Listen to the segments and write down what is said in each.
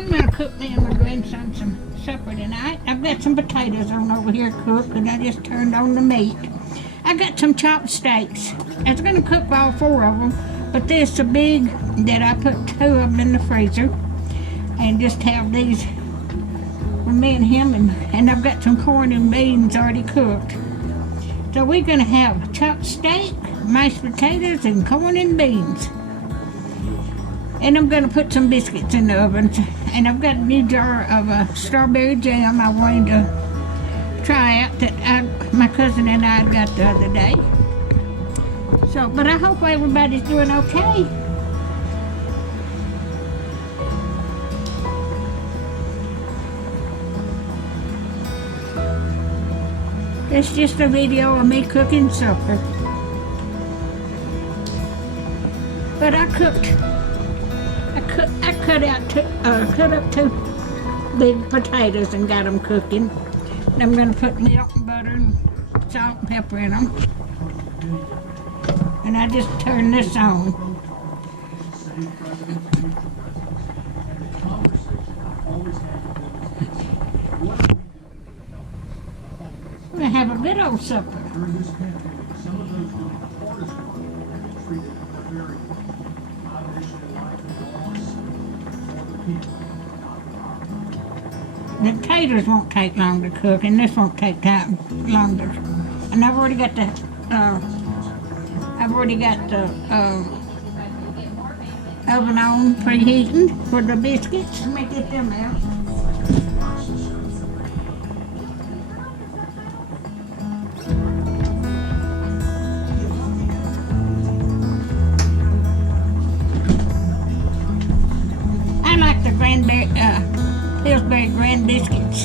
I'm going to cook me and my grandson some supper tonight. I've got some potatoes on over here cooked, and I just turned on the meat. I got some chopped steaks. I was going to cook all 4 of them, but they're so big that I put 2 of them in the freezer and just have these for me and him, and I've got some corn and beans already cooked. So we're going to have chopped steak, mashed potatoes, and corn and beans. And I'm going to put some biscuits in the oven. And I've got a new jar of strawberry jam I wanted to try out that my cousin and I got the other day. So, but I hope everybody's doing okay. It's just a video of me cooking supper. But I cut up 2 big potatoes and got them cooking. And I'm going to put milk and butter and salt and pepper in them. And I just turn this on. We're going to have a good old supper. The potatoes won't take long to cook, and this won't take time longer. And I've already got the oven on preheating for the biscuits. Let me get them out. I like the Pillsbury Grand Biscuits.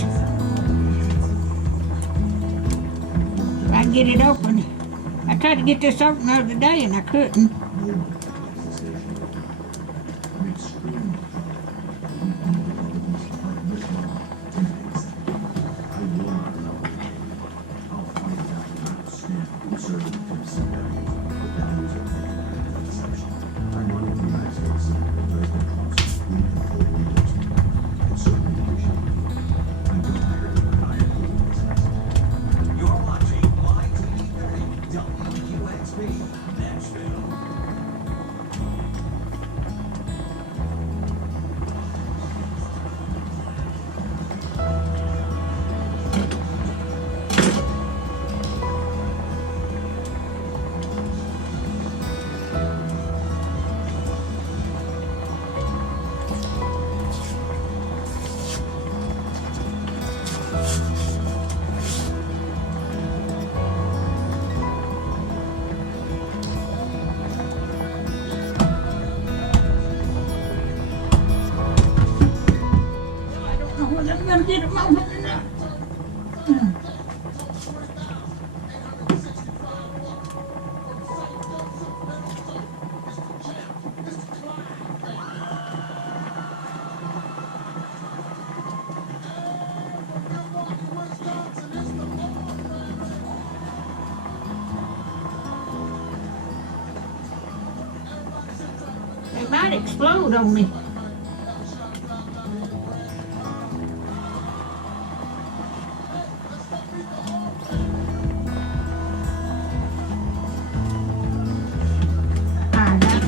If I can get it open. I tried to get this open the other day and I couldn't. I'm gonna get them open enough. They might explode on me.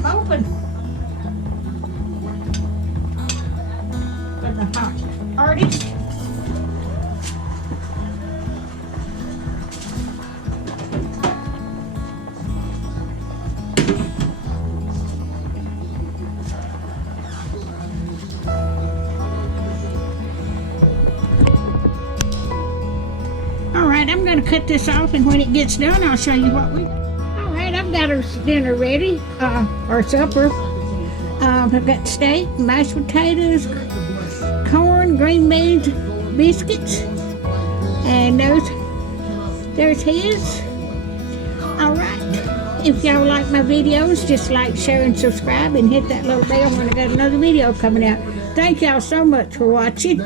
Open for the hot party. All right, I'm going to cut this off, and when it gets done, I'll show you what we. I've got our dinner ready, our supper. I've got steak, mashed potatoes, corn, green beans, biscuits, and there's his. All right. If y'all like my videos, just like, share, and subscribe, and hit that little bell when I got another video coming out. Thank y'all so much for watching.